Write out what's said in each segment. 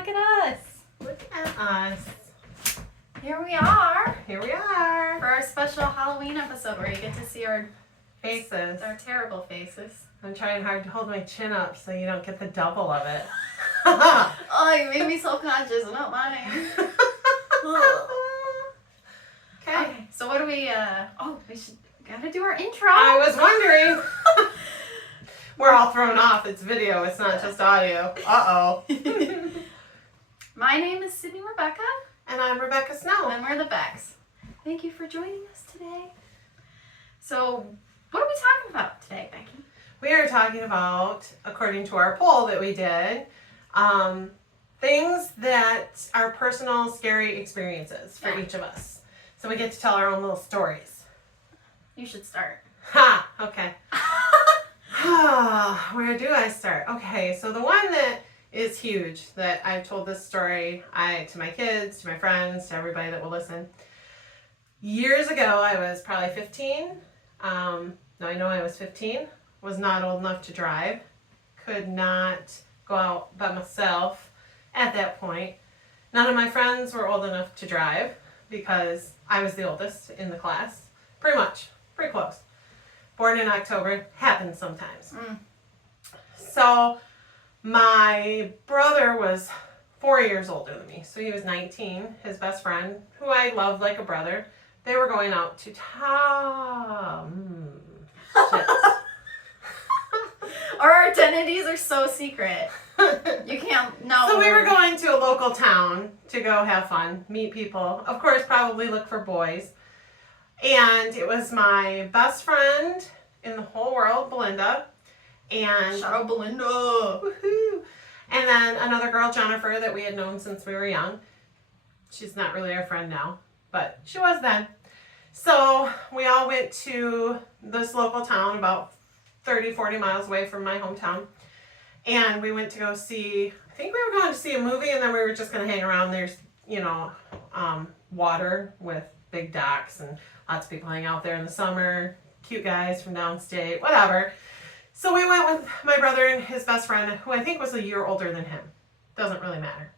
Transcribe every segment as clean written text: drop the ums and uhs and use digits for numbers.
look at us. Look at us. Here we are Here we are. for our special Halloween episode where you get to see our Faces. terrible faces. I'm trying hard to hold my chin up so you don't get the double of it. Oh, you made me self-conscious about mine. Okay, so what do we, gotta do our intro. I was wondering. We're all thrown off. It's video. It's not just audio. Uh-oh. My name is Sydney Rebecca. And I'm Rebecca Snow. And we're the Becks. Thank you for joining us today. So, what are we talking about today, Becky? We are talking about, according to our poll that we did, things that are personal, scary experiences for each of us. So we get to tell our own little stories. You should start. Ha! Okay. Where do I start? Okay, so the one that is huge, that I've told this story to my kids, to my friends, to everybody that will listen. Years ago, I was probably 15. I know I was 15. Was not old enough to drive. Could not go out by myself at that point. None of my friends were old enough to drive because I was the oldest in the class. Pretty close. Born in October, happens sometimes. So my brother was 4 years older than me, so he was 19. His best friend, who I loved like a brother, they were going out to Our identities are so secret. You can't know. So we were going to a local town to go have fun, meet people. Of course, probably look for boys. And it was my best friend in the whole world, Belinda. And shout out Belinda. Woohoo! And then another girl, Jennifer, that we had known since we were young. She's not really our friend now, but she was then. So we all went to this local town about 30, 40 miles away from my hometown. And we went to go see, I think we were going to see a movie, and then we were just going to hang around. There's, water with big docks, and lots of people hang out there in the summer. Cute guys from downstate, whatever. So we went with my brother and his best friend, who I think was a year older than him. Doesn't really matter.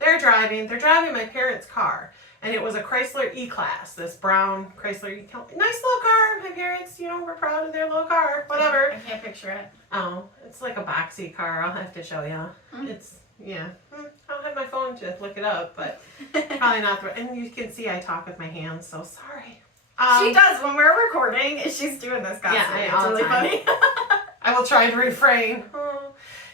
They're driving my parents' car. And it was a Chrysler E-Class, this brown Chrysler E-Class. Nice little car. My parents, were proud of their little car. Whatever. I can't picture it. Oh, it's like a boxy car. I'll have to show you. It's, yeah. I don't have my phone to look it up, but probably not. And you can see I talk with my hands, so sorry. She does when we're recording. She's doing this constantly. Yeah, it's really funny. I will try to refrain.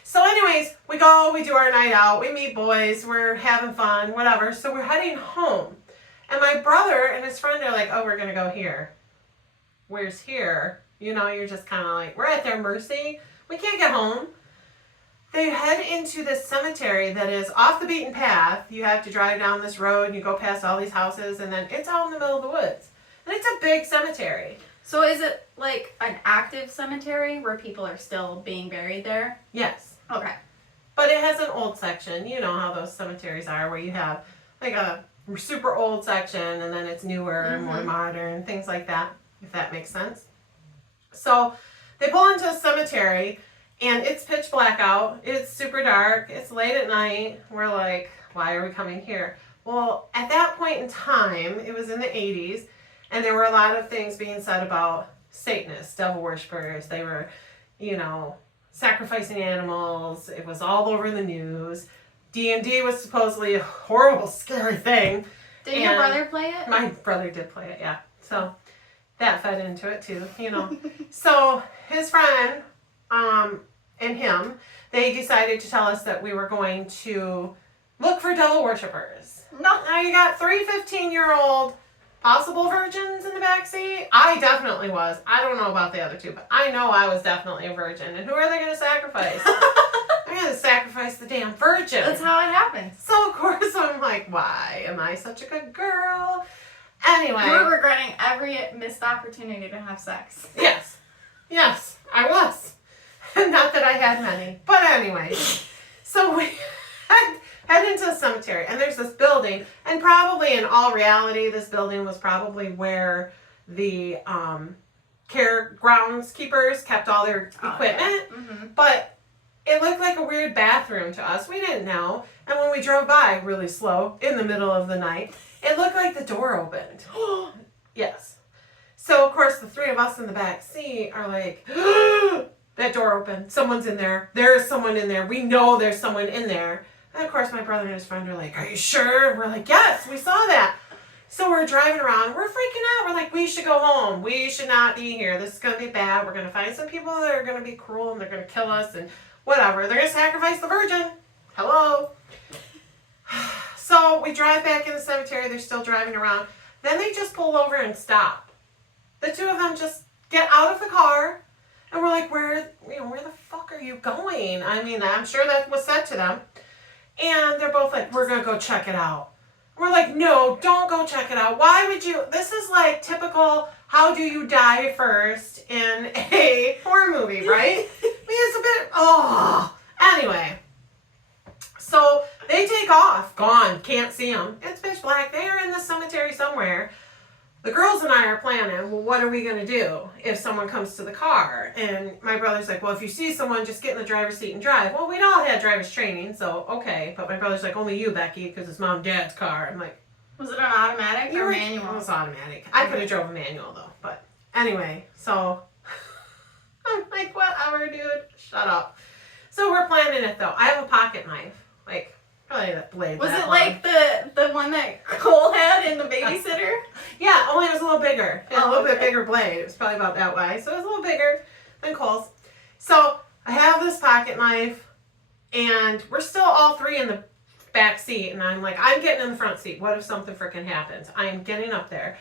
So anyways, we go, we do our night out, we meet boys, we're having fun, whatever. So we're heading home. And my brother and his friend are like, oh, we're going to go here. Where's here? You're just kind of like, we're at their mercy. We can't get home. They head into this cemetery that is off the beaten path. You have to drive down this road and you go past all these houses, and then it's out in the middle of the woods. And it's a big cemetery. So is it like an active cemetery where people are still being buried there? Yes. Okay. But it has an old section. You know how those cemeteries are, where you have like a super old section and then it's newer and more modern, things like that, if that makes sense. So they pull into a cemetery and it's pitch black out. It's super dark. It's late at night. We're like, why are we coming here? Well, at that point in time, it was in the 80s, and there were a lot of things being said about Satanists, devil worshippers. They were, sacrificing animals. It was all over the news. D&D was supposedly a horrible, scary thing. Did your brother play it? My brother did play it, yeah. So that fed into it too, So his friend and him, they decided to tell us that we were going to look for devil worshippers. No. Now you got 3 15-year-old possible virgins in the backseat. I definitely was. I don't know about the other two, but I know I was definitely a virgin. And who are they going to sacrifice? I'm going to sacrifice the damn virgin. That's how it happens. So, of course, I'm like, why am I such a good girl? Anyway. You were regretting every missed opportunity to have sex. Yes, I was. Not that I had many. But anyway. So we head into the cemetery, and there's this building, and probably in all reality, this building was probably where the groundskeepers kept all their equipment. Yeah. But It looked like a weird bathroom to us. We didn't know. And when we drove by really slow in the middle of the night, it looked like the door opened. Yes. So, of course, the three of us in the back seat are like, that door opened. Someone's in there. There's someone in there. We know there's someone in there. And, of course, my brother and his friend are like, are you sure? And we're like, yes, we saw that. So we're driving around. We're freaking out. We're like, we should go home. We should not be here. This is going to be bad. We're going to find some people that are going to be cruel and they're going to kill us and whatever. They're going to sacrifice the virgin. Hello. So we drive back in the cemetery. They're still driving around. Then they just pull over and stop. The two of them just get out of the car. And we're like, where the fuck are you going? I mean, I'm sure that was said to them. And they're both like, we're going to go check it out. We're like, no, don't go check it out. Why would you? This is like typical how do you die first in a horror movie, right? I mean, it's a bit, Anyway, so they take off, gone, can't see them. It's pitch black. They are in the cemetery somewhere. The girls and I are planning, well, what are we going to do if someone comes to the car? And my brother's like, well, if you see someone, just get in the driver's seat and drive. Well, we'd all had driver's training, so okay. But my brother's like, only you, Becky, because it's mom and dad's car. I'm like, was it an automatic or manual? It was automatic. I could have drove a manual, though. But anyway, so I'm like, whatever, dude. Shut up. So we're planning it, though. I have a pocket knife. Like, probably that blade. Was it like the one that Cole had in The Babysitter? Yeah, only it was a little bigger. It had a little bit okay. bigger blade. It was probably about that wide. So it was a little bigger than Cole's. So I have this pocket knife, and we're still all three in the back seat. And I'm like, I'm getting in the front seat. What if something freaking happens? I am getting up there.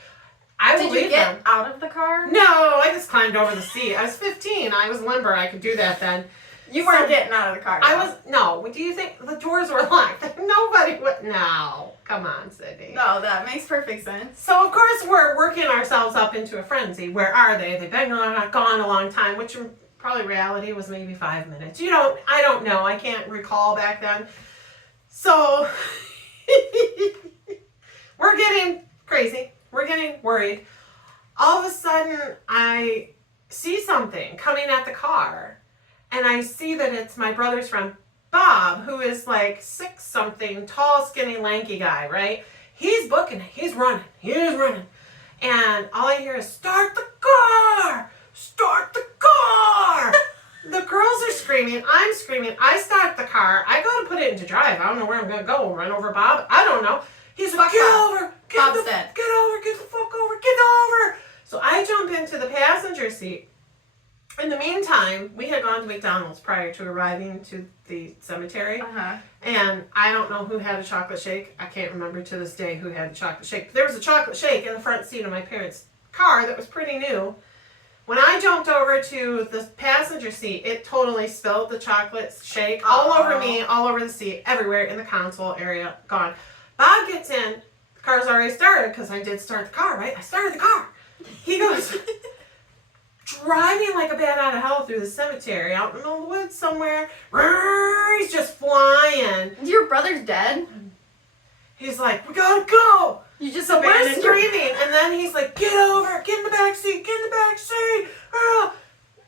Did you get out of the car? No, I just climbed over the seat. I was 15. I was limber. I could do that then. You weren't getting out of the car. No. Do you think the doors were locked? Nobody would. No. Come on, Sydney. No, that makes perfect sense. So, of course, we're working ourselves up into a frenzy. Where are they? They've been gone a long time, which probably reality was maybe 5 minutes. I don't know. I can't recall back then. So, we're getting crazy. We're getting worried. All of a sudden, I see something coming at the car. And I see that it's my brother's friend, Bob, who is like 6-something, tall, skinny, lanky guy, right? He's booking it. He's running. And all I hear is, start the car! Start the car! The girls are screaming. I'm screaming. I start the car. I go to put it into drive. I don't know where I'm going to go. Run over Bob? I don't know. He's like, get over! Get the fuck over! Get over! So I jump into the passenger seat. In the meantime, we had gone to McDonald's prior to arriving to the cemetery. Uh-huh. And I don't know who had a chocolate shake. I can't remember to this day who had a chocolate shake. But there was a chocolate shake in the front seat of my parents' car that was pretty new. When I jumped over to the passenger seat, it totally spilled the chocolate shake all over me, all over the seat, everywhere in the console area, gone. Bob gets in. The car's already started because I did start the car, right? I started the car. He goes... driving like a bat out of hell through the cemetery, out in the middle of the woods somewhere. He's just flying. Your brother's dead? He's like, we gotta go. You just so we're abandoned screaming, and then he's like, get over, get in the back seat, get in the back seat.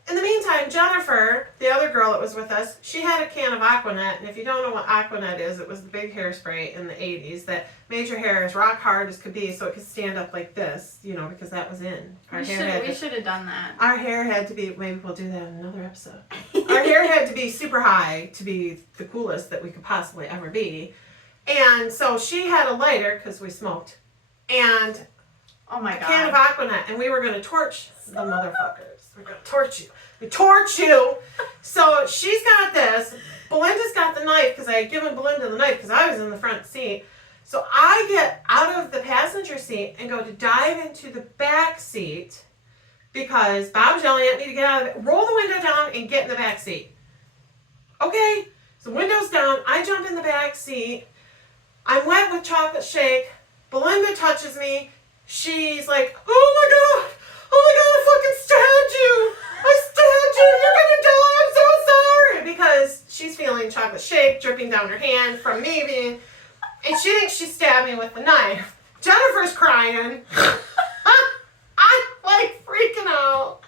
In the meantime, Jennifer, the other girl that was with us, she had a can of Aquanet, and if you don't know what Aquanet is, it was the big hairspray in the 80s that made your hair as rock hard as could be so it could stand up like this, because that was in. We should have done that. Our hair had to be, maybe we'll do that in another episode. Our hair had to be super high to be the coolest that we could possibly ever be. And so she had a lighter, because we smoked, and oh my God. A can of Aquanet, and we were going to torch the motherfuckers. We're going to torch you. We torch you. So she's got this. Belinda's got the knife, because I had given Belinda the knife, because I was in the front seat. So I get out of the passenger seat and go to dive into the back seat, because Bob's yelling at me to get out of it. Roll the window down and get in the back seat. Okay. So window's down. I jump in the back seat. I'm wet with chocolate shake. Belinda touches me. She's like, oh my God, I fucking stabbed you. I stabbed you. You're going to die. I'm so sorry. Because she's feeling chocolate shake dripping down her hand from me being, and she thinks she stabbed me with the knife. Jennifer's crying. I'm like freaking out.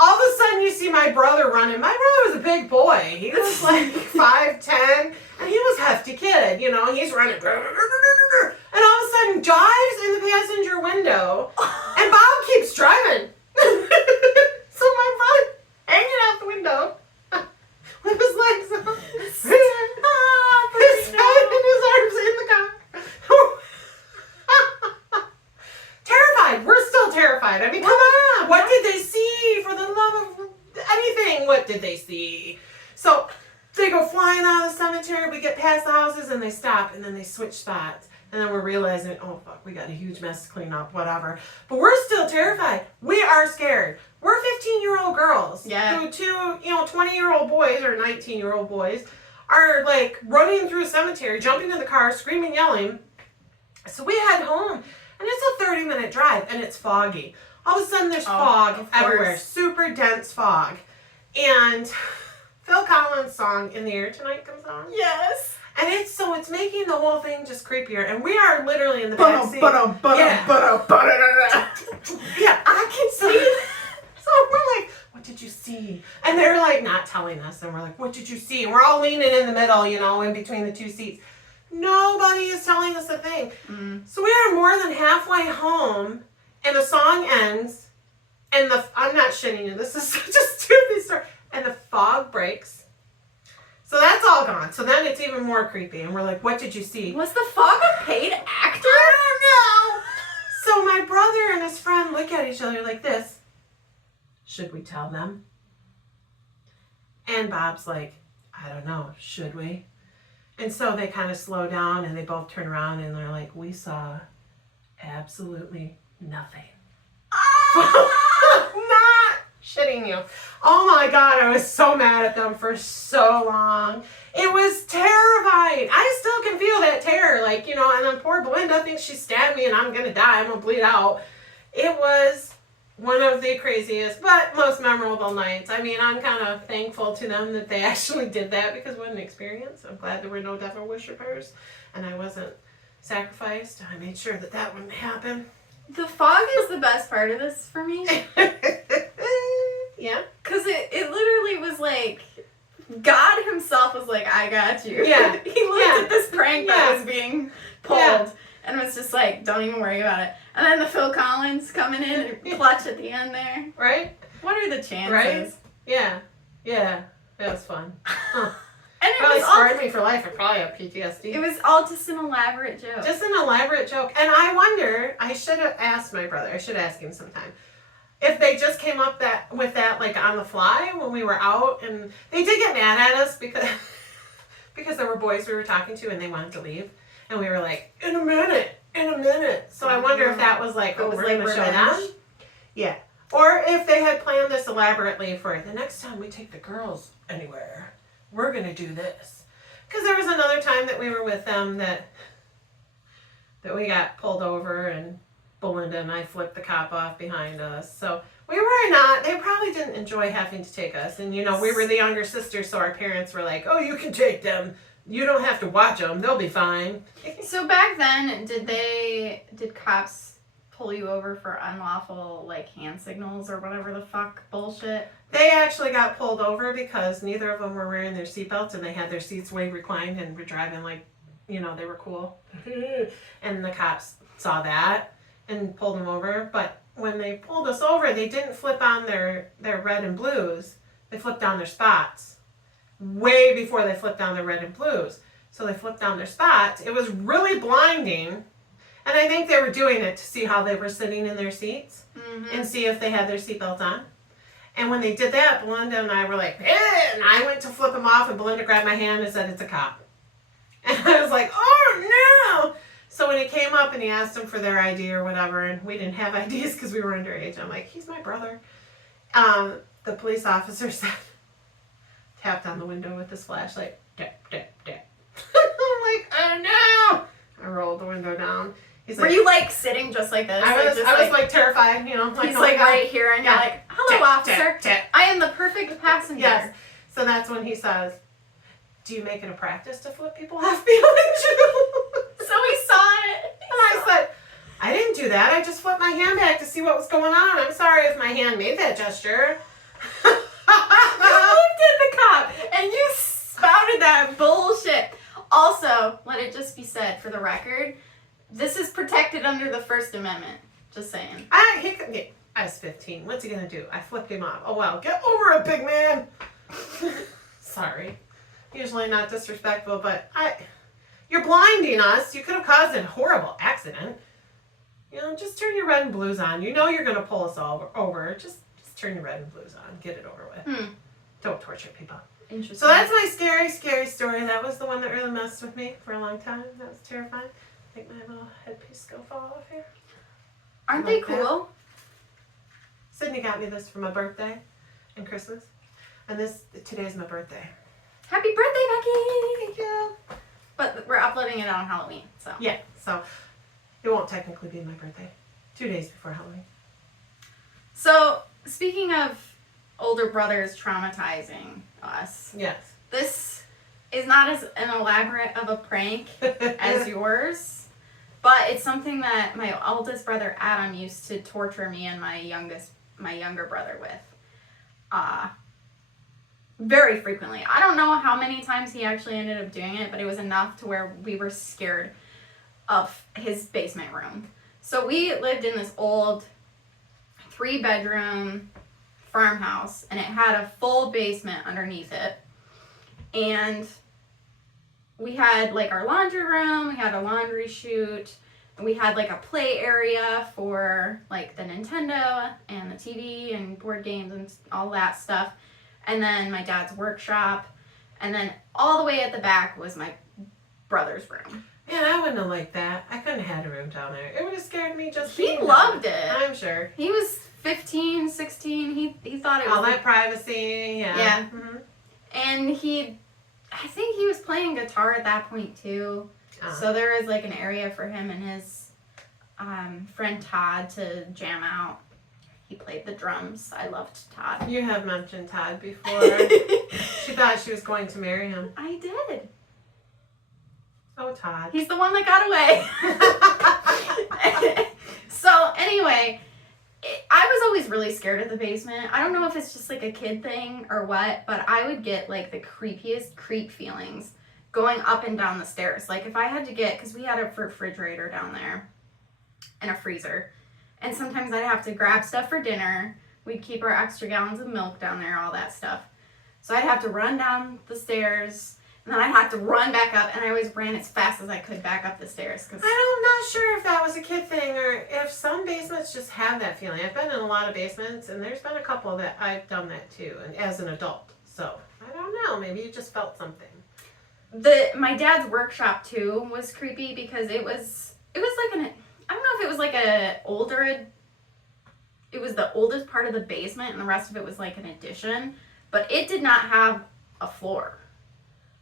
All of a sudden you see my my brother running. My brother was a big boy. He was like 5'10", and he was a hefty kid. You know, he's running. And all of a sudden, dives in the passenger window, and Bob keeps driving. So my brother hanging out the window with his legs up, his head and his arms in the car. Terrified. We're still terrified. I mean, come on. What did they see? For the love of anything, what did they see? So they go flying out of the cemetery. We get past the houses and they stop and then they switch spots. And then we're realizing, oh fuck, we got a huge mess to clean up, whatever. But we're still terrified. We are scared. We're 15-year-old girls. Yeah. Who 20-year-old boys or 19-year-old boys are like running through a cemetery, jumping in the car, screaming, yelling. So we head home. And it's a 30-minute drive, and it's foggy. All of a sudden, there's fog everywhere. Super dense fog. And Phil Collins' song, In the Air Tonight, comes on. Yes. And it's making the whole thing just creepier. And we are literally in the back seat. Yeah, I can see. So we're like, what did you see? And they're like not telling us. And we're like, what did you see? And we're all leaning in the middle, in between the two seats. Nobody is telling us a thing. So we are more than halfway home, and the song ends, and I'm not shitting you, this is such a stupid story, and the fog breaks. So that's all gone. So then it's even more creepy, and we're like, what did you see? Was the fog a paid actor? I don't know. So my brother and his friend look at each other like this. Should we tell them? And Bob's like, I don't know, should we? And so they kind of slow down and they both turn around and they're like, we saw absolutely nothing. Not shitting you. Oh my God, I was so mad at them for so long. It was terrifying. I still can feel that terror. And then poor Belinda thinks she stabbed me and I'm going to die. I'm going to bleed out. It was one of the craziest, but most memorable nights. I mean, I'm kind of thankful to them that they actually did that because what an experience. I'm glad there were no devil worshippers and I wasn't sacrificed. I made sure that wouldn't happen. The fog is the best part of this for me. Yeah. Because it literally was like, God himself was like, I got you. Yeah. He looked at this prank that was being pulled. Yeah. And was just like, don't even worry about it. And then the Phil Collins coming in and clutch at the end there. Right? What are the chances? Right? Yeah. Yeah. That was fun. Huh. And it Probably was scarred me for life and probably have PTSD. It was all just an elaborate joke. Just an elaborate joke. And I wonder, I should have asked my brother, I should ask him sometime, if they just came up with that on the fly when we were out. And they did get mad at us because there were boys we were talking to and they wanted to leave. And we were like, in a minute. So I wonder if that was like, oh, we're going to show them? Yeah. Or if they had planned this elaborately for the next time we take the girls anywhere, we're going to do this. Because there was another time that we were with them that we got pulled over and Belinda and I flipped the cop off behind us. So they probably didn't enjoy having to take us. And, we were the younger sister, so our parents were like, oh, you can take them. You don't have to watch them. They'll be fine. So back then, did cops pull you over for unlawful, hand signals or whatever the fuck bullshit? They actually got pulled over because neither of them were wearing their seatbelts and they had their seats way reclined and were driving they were cool. And the cops saw that and pulled them over. But when they pulled us over, they didn't flip on their red and blues. They flipped on their spots. Way before they flipped down their red and blues. So they flipped down their spots. It was really blinding. And I think they were doing it to see how they were sitting in their seats and see if they had their seatbelts on. And when they did that, Belinda and I were like, eh! And I went to flip them off and Belinda grabbed my hand and said, it's a cop. And I was like, oh no! So when he came up and he asked them for their ID or whatever, and we didn't have IDs because we were underage, I'm like, he's my brother. The police officer said, tapped on the window with his flashlight. Tap, tap, tap. I'm like, oh no! I rolled the window down. Were you sitting just like this? I was terrified, He's right here and you're like, hello, tap, officer. tap, tap. I am the perfect passenger. Yes. So that's when he says, do you make it a practice to flip people off behind you? So he saw it. And I said, I didn't do that. I just flipped my hand back to see what was going on. I'm sorry if my hand made that gesture. that bullshit. Also, let it just be said for the record, this is protected under the First Amendment. Just saying. I was 15. What's he gonna do? I flipped him off. Oh well, get over it, big man. Sorry. Usually not disrespectful, but you're blinding us. You could have caused a horrible accident. You know, just turn your red and blues on. You know you're gonna pull us all over. Just turn your red and blues on. Get it over with. Don't torture people. Interesting. So that's my scary, scary story. That was the one that really messed with me for a long time. That was terrifying. I think my little headpiece go fall off here. Aren't they like that. cool? Sydney got me this for my birthday and Christmas. And today's my birthday. Happy birthday, Becky! Thank you. But we're uploading it on Halloween, so. Yeah, so it won't technically be my birthday. 2 days before Halloween. So, speaking of older brothers traumatizing us, Yes. this is not as an elaborate of a prank as yours, but it's something that my oldest brother Adam used to torture me and my younger brother with. Very frequently. I don't know how many times he actually ended up doing it, but it was enough to where we were scared of his basement room. So we lived in this old 3-bedroom farmhouse, and it had a full basement underneath it. And we had like our laundry room, we had a laundry chute, and we had like a play area for like the Nintendo and the TV and board games and all that stuff. And then my dad's workshop, and then all the way at the back was my brother's room. Man, I wouldn't have liked that. I couldn't have had a room down there. It would have scared me just He being loved down it. there. I'm sure. He was 15, 16. He thought it was All that privacy, yeah. Yeah. Mm-hmm. And I think he was playing guitar at that point too. So there was like an area for him and his friend Todd to jam out. He played the drums. I loved Todd. You have mentioned Todd before. She thought she was going to marry him. I did. Oh, Todd. He's the one that got away. So anyway, I was always really scared of the basement. I don't know if it's just like a kid thing or what, but I would get like the creepiest creep feelings going up and down the stairs. Like if I had to because we had a refrigerator down there and a freezer. And sometimes I'd have to grab stuff for dinner. We'd keep our extra gallons of milk down there, all that stuff. So I'd have to run down the stairs, and then I'd have to run back up, and I always ran as fast as I could back up the stairs. I'm not sure if that was a kid thing or if some basements just have that feeling. I've been in a lot of basements, and there's been a couple that I've done that too, and as an adult. So I don't know. Maybe you just felt something. My dad's workshop too was creepy because it was like I don't know if it was like it was the oldest part of the basement and the rest of it was like an addition, but it did not have a floor.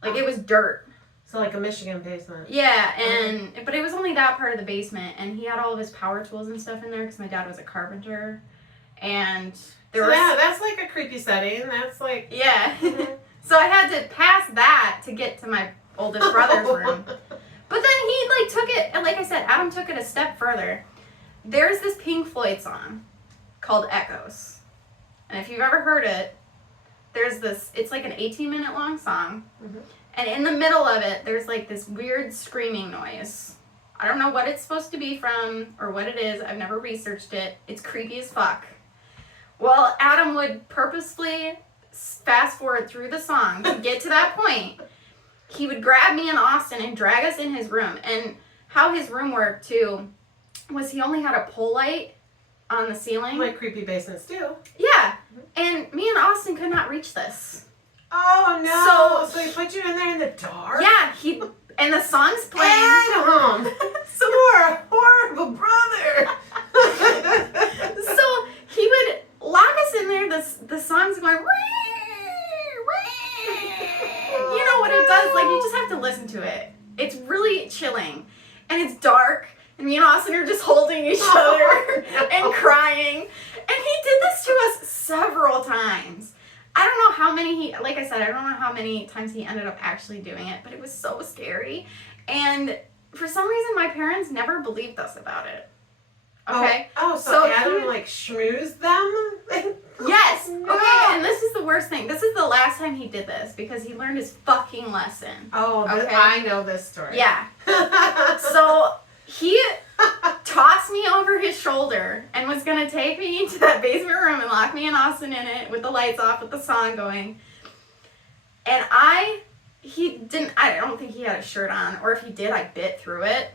Like it was dirt. So like a Michigan basement. Yeah, but it was only that part of the basement, and he had all of his power tools and stuff in there because my dad was a carpenter, and that's like a creepy setting. That's like Mm-hmm. So I had to pass that to get to my oldest brother's room. But then he like took it, and like I said, Adam took it a step further. There's this Pink Floyd song called Echoes. And if you've ever heard it, it's like an 18-minute long song. Mm-hmm. And in the middle of it, there's like this weird screaming noise. I don't know what it's supposed to be from or what it is. I've never researched it. It's creepy as fuck. Well, Adam would purposefully fast forward through the song to get to that point. He would grab me and Austin and drag us in his room. And how his room worked, too, was he only had a pole light on the ceiling. Like creepy basements do. Yeah. And me and Austin could not reach this. Oh, no. So he put you in there in the dark? Yeah. And the song's playing. Adam! So you're a horrible brother! So he would lock us in there. The song's going... You know what it does? Like, you just have to listen to it. It's really chilling. And it's dark. And me and Austin are just holding each other and crying. And he did this to us several times. I don't know how many like I said, I don't know how many times he ended up actually doing it, but it was so scary. And for some reason, my parents never believed us about it. Okay. So So Adam he- like schmoozed them? Yes. No. Okay. And this is the worst thing. This is the last time he did this because he learned his fucking lesson. Okay. I know this story. Yeah. So he tossed me over his shoulder and was gonna take me into that basement room and lock me and Austin in it with the lights off with the song going. And I don't think he had a shirt on, or if he did, I bit through it.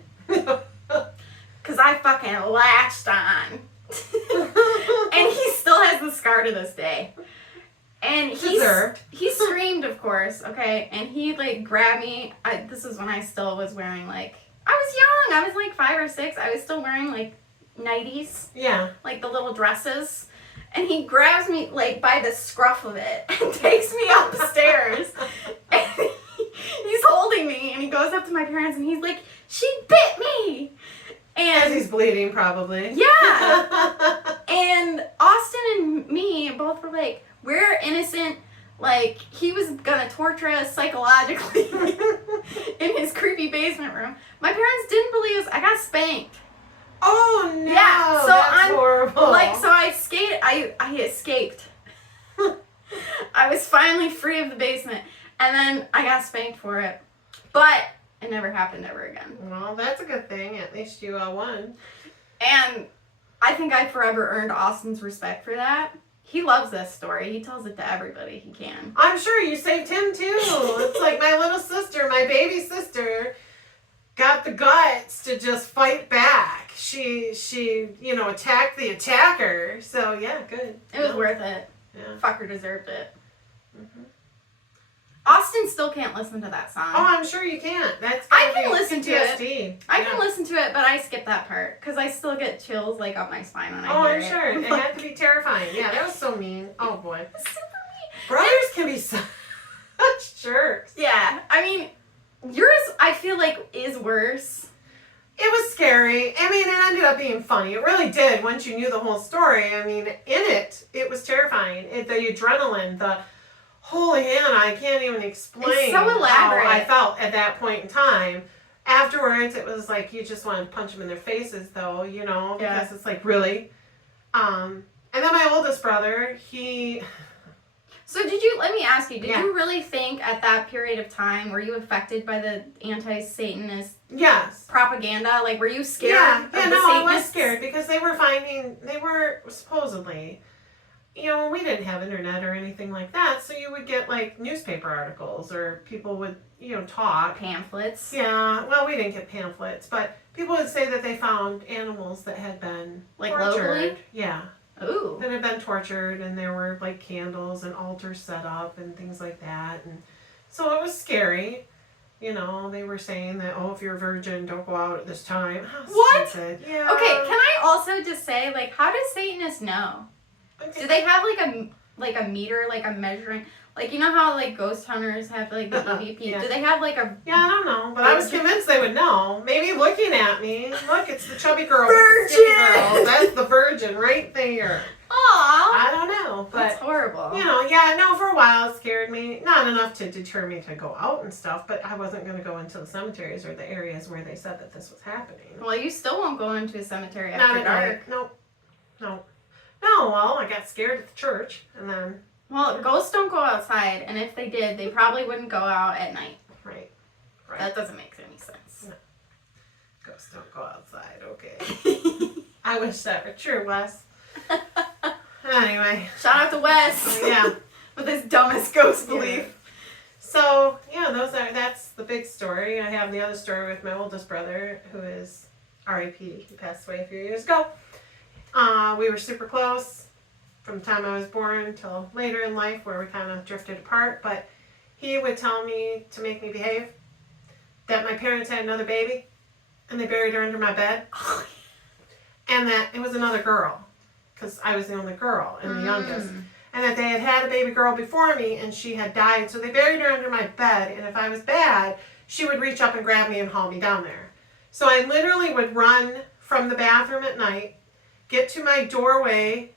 Cause I fucking latched on. And he still has the scar to this day. And he screamed, of course, okay? And he like grabbed me. This is when I still was wearing like, I was young. I was like 5 or 6. I was still wearing like nighties, Yeah. like the little dresses. And he grabs me like by the scruff of it and takes me upstairs. And he's holding me and he goes up to my parents and he's like, "She bit me." As And he's bleeding, probably. yeah. And Austin and me both were like, we're innocent. Like, he was gonna torture us psychologically in his creepy basement room. My parents didn't believe us. I got spanked. Oh no! Yeah, so that's horrible. Like, so I escaped. I was finally free of the basement. And then I got spanked for it. But it never happened ever again. Well, that's a good thing. At least you won. And I think I forever earned Austin's respect for that. He loves this story. He tells it to everybody he can. I'm sure you saved him too. It's like my little sister, my baby sister, got the guts to just fight back. She attacked the attacker. So yeah, good. It was worth it. Yeah. Fucker deserved it. Mhm. Austin still can't listen to that song. Oh, I'm sure you can't. That's I gotta can be listen to it. PTSD. I Yeah. can listen to it, but I skip that part because I still get chills like up my spine when I Oh, hear I'm it. sure. It had to be terrifying. Yeah, that was so mean. Oh boy. Super mean. Brothers can be such jerks. Yeah, I mean, yours I feel like is worse. It was scary. I mean, it ended up being funny. It really did once you knew the whole story. I mean, it was terrifying. The adrenaline, the holy Hannah, I can't even explain It's so elaborate. how I felt at that point in time. Afterwards, it was like you just want to punch them in their faces, though, because Yeah. it's like, really? And then my oldest brother, So let me ask you, did you really think at that period of time, were you affected by the anti-Satanist yes. propaganda? Like, were you scared Yeah, of the I was Satanists? scared because they were supposedly, we didn't have internet or anything like that, so you would get like newspaper articles or people would, talk. Pamphlets. Yeah, well, we didn't get pamphlets, but people would say that they found animals that had been Like tortured. locally? Yeah, Ooh. that had been tortured, and there were like candles and altars set up and things like that, and so it was scary. They were saying that, if you're a virgin, don't go out at this time. How What? stupid. Yeah. Okay, can I also just say, like, how do Satanists know? Do they have like a meter, like a measuring, like how like ghost hunters have like the EVP? Yeah. Do they have like a Yeah, I don't know, but I was convinced they would know. Maybe looking at me, look, it's the chubby girl, Virgin! with the skinny girl. That's the virgin right there. Aw, I don't know, that's but horrible. for a while it scared me. Not enough to deter me to go out and stuff, but I wasn't going to go into the cemeteries or the areas where they said that this was happening. Well, you still won't go into a cemetery Not after at dark. night. No. No, well, I got scared at the church, and then Well, ghosts don't go outside, and if they did, they probably wouldn't go out at night. right. That doesn't make any sense. Ghosts don't go outside. Okay. I wish that were true, Wes. Anyway. Shout out to Wes. Yeah. With his dumbest ghost Yeah. belief. So that's the big story. I have the other story with my oldest brother, who is R.I.P. He passed away a few years ago. We were super close from the time I was born till later in life, where we kind of drifted apart. But he would tell me to make me behave, that my parents had another baby, and they buried her under my bed, and that it was another girl, because I was the only girl and the youngest. And that they had had a baby girl before me, and she had died, so they buried her under my bed, and if I was bad, she would reach up and grab me and haul me down there. So I literally would run from the bathroom at night, get to my doorway,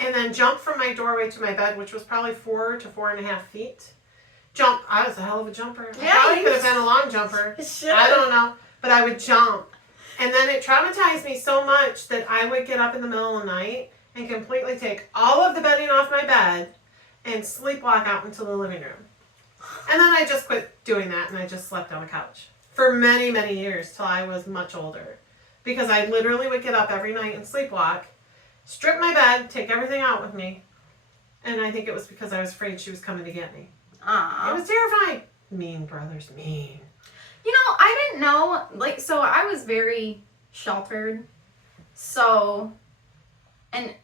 and then jump from my doorway to my bed, which was probably 4 to 4.5 feet. Jump. I was a hell of a jumper. Yeah, I probably you could have been a long jumper. Should've. I don't know, but I would jump. And then it traumatized me so much that I would get up in the middle of the night and completely take all of the bedding off my bed and sleepwalk out into the living room. And then I just quit doing that and I just slept on the couch for many, many years till I was much older. Because I literally would get up every night and sleepwalk, strip my bed, take everything out with me. And I think it was because I was afraid she was coming to get me. Aww. It was terrifying. Mean brothers, mean. You know, I didn't know, like, so I was very sheltered. So, and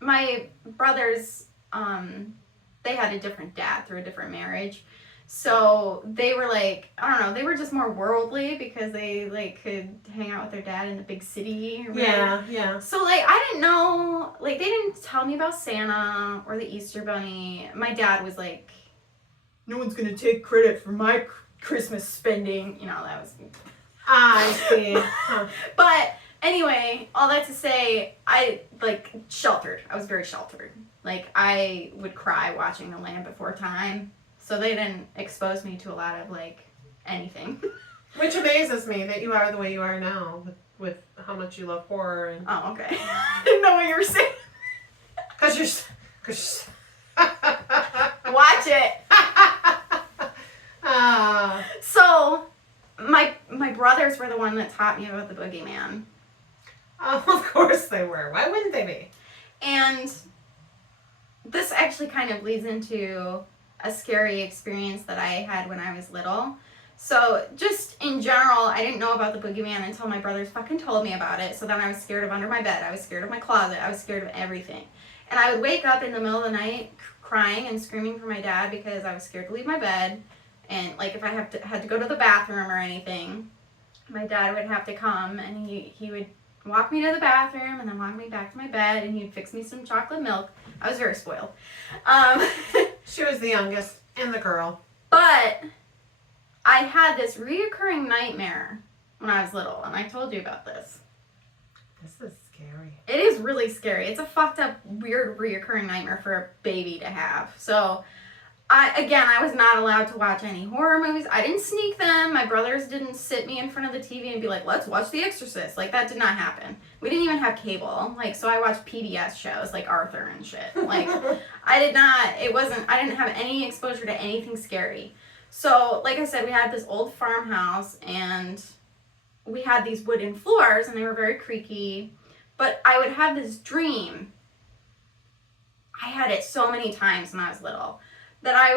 my brothers, they had a different dad through a different marriage. So they were like, I don't know, they were just more worldly because they like could hang out with their dad in the big city or whatever. Yeah. So like I didn't know, like they didn't tell me about Santa or the Easter Bunny. My dad was like, no one's gonna take credit for my Christmas spending. You know, that was. I see. Huh. But anyway, all that to say, I like sheltered. I was very sheltered. Like I would cry watching The Land Before Time. So they didn't expose me to a lot of like anything. Which amazes me that you are the way you are now with how much you love horror and. Oh, okay. I didn't know what you were saying. Cause Watch it. So my brothers were the one that taught me about the boogeyman. Oh, of course they were. Why wouldn't they be? And this actually kind of leads into a scary experience that I had when I was little. So just in general, I didn't know about the boogeyman until my brothers fucking told me about it. So then I was scared of under my bed. I was scared of my closet. I was scared of everything. And I would wake up in the middle of the night crying and screaming for my dad because I was scared to leave my bed. And like if I had to go to the bathroom or anything, my dad would have to come and he would walk me to the bathroom and then walk me back to my bed and he'd fix me some chocolate milk. I was very spoiled. She was the youngest and the girl. But I had this reoccurring nightmare when I was little, and I told you about this. This is scary. It is really scary. It's a fucked up, weird reoccurring nightmare for a baby to have. So, I was not allowed to watch any horror movies. I didn't sneak them. My brothers didn't sit me in front of the TV and be like, let's watch The Exorcist. Like, that did not happen. We didn't even have cable. Like, so I watched PBS shows like Arthur and shit. Like, I didn't have any exposure to anything scary. So, like I said, we had this old farmhouse and we had these wooden floors and they were very creaky. But I would have this dream. I had it so many times when I was little that I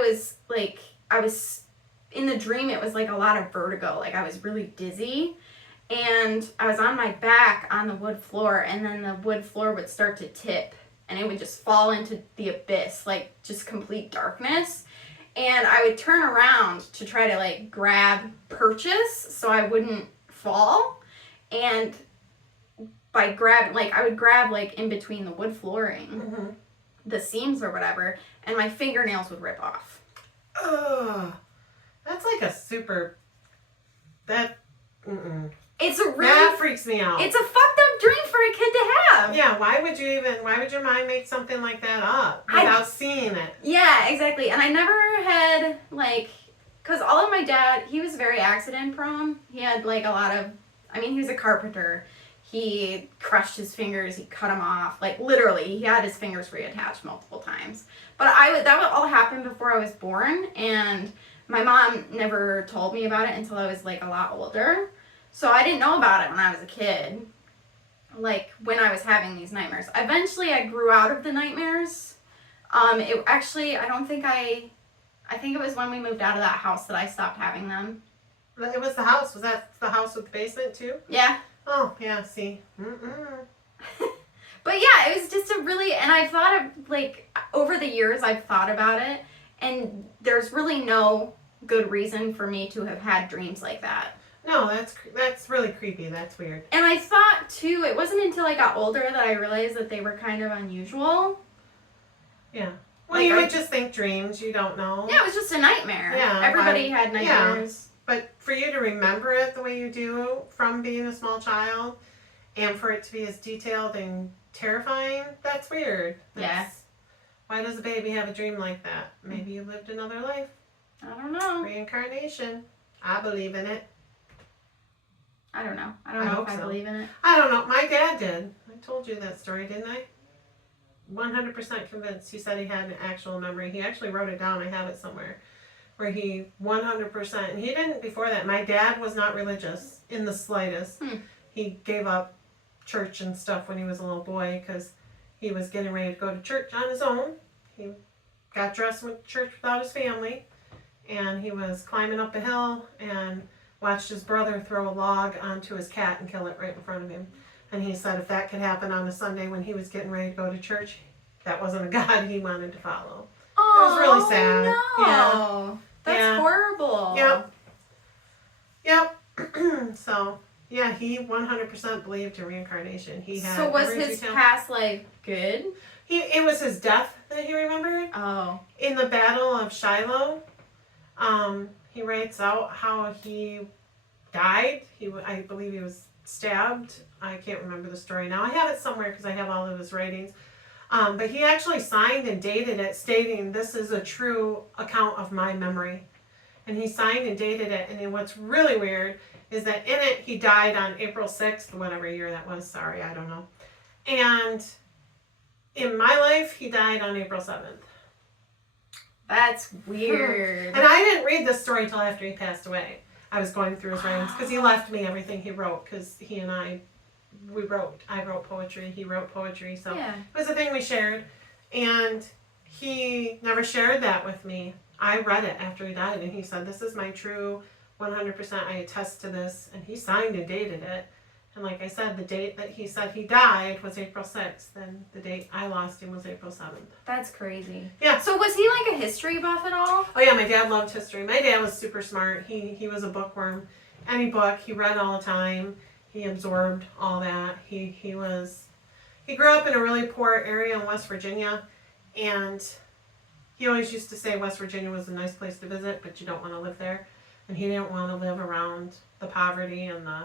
was in the dream, it was like a lot of vertigo. Like I was really dizzy and I was on my back on the wood floor and then the wood floor would start to tip and it would just fall into the abyss, like just complete darkness. And I would turn around to try to like grab purchase so I wouldn't fall. And by I would grab like in between the wood flooring, the seams or whatever, and my fingernails would rip off. Ugh. That's like a super. It's a really. That freaks me out. It's a fucked up dream for a kid to have. Yeah, why would your mind make something like that up without seeing it? Yeah, exactly. And I never had, like, because all of my dad, he was very accident prone. He had, like, he was a carpenter. He crushed his fingers, he cut them off. Like, literally, he had his fingers reattached multiple times. But that would all happen before I was born, and my mom never told me about it until I was, like, a lot older. So I didn't know about it when I was a kid, like when I was having these nightmares. Eventually I grew out of the nightmares. I think it was when we moved out of that house that I stopped having them. It was the house. Was that the house with the basement too? Yeah. Oh, yeah, see. But yeah, it was just and I've thought of, like, over the years I've thought about it, and there's really no good reason for me to have had dreams like that. No, that's really creepy. That's weird. And I thought, too, it wasn't until I got older that I realized that they were kind of unusual. Yeah. Well, you would just think dreams. You don't know. Yeah, it was just a nightmare. Yeah. Everybody had nightmares. Yeah. But for you to remember it the way you do from being a small child and for it to be as detailed and terrifying, that's weird. Why does a baby have a dream like that? Maybe you lived another life. I don't know. Reincarnation. I believe in it. I don't know. I don't I know hope if I so. believe in it. I don't know. My dad did. I told you that story, didn't I? 100% convinced. He said he had an actual memory. He actually wrote it down. I have it somewhere. Where he 100%, and he didn't before that. My dad was not religious in the slightest. He gave up church and stuff when he was a little boy because he was getting ready to go to church on his own. He got dressed and went to church without his family, and he was climbing up a hill and watched his brother throw a log onto his cat and kill it right in front of him. And he said if that could happen on a Sunday when he was getting ready to go to church, that wasn't a God he wanted to follow. Oh, was really sad. No. Yeah. That's Yeah. horrible. Yep. So, yeah, he 100% believed in reincarnation. He had So was every his detail. past life good? It was his death that he remembered. Oh. In the Battle of Shiloh, he writes out how he died. I believe he was stabbed. I can't remember the story now. I have it somewhere because I have all of his writings. But he actually signed and dated it stating this is a true account of my memory. And he signed and dated it. And then what's really weird is that in it he died on April 6th, whatever year that was. Sorry, I don't know. And in my life, he died on April 7th. That's weird. And I didn't read this story until after he passed away. I was going through his writings because he left me everything he wrote because he and I wrote. I wrote poetry. He wrote poetry. So Yeah. it was a thing we shared. And he never shared that with me. I read it after he died and he said, this is my true 100%. I attest to this. And he signed and dated it. And like I said, the date that he said he died was April 6th. And the date I lost him was April 7th. That's crazy. Yeah. So was he like a history buff at all? Oh yeah, my dad loved history. My dad was super smart. He was a bookworm. Any book, he read all the time. He absorbed all that. He grew up in a really poor area in West Virginia, and he always used to say West Virginia was a nice place to visit, but you don't want to live there. And he didn't want to live around the poverty and the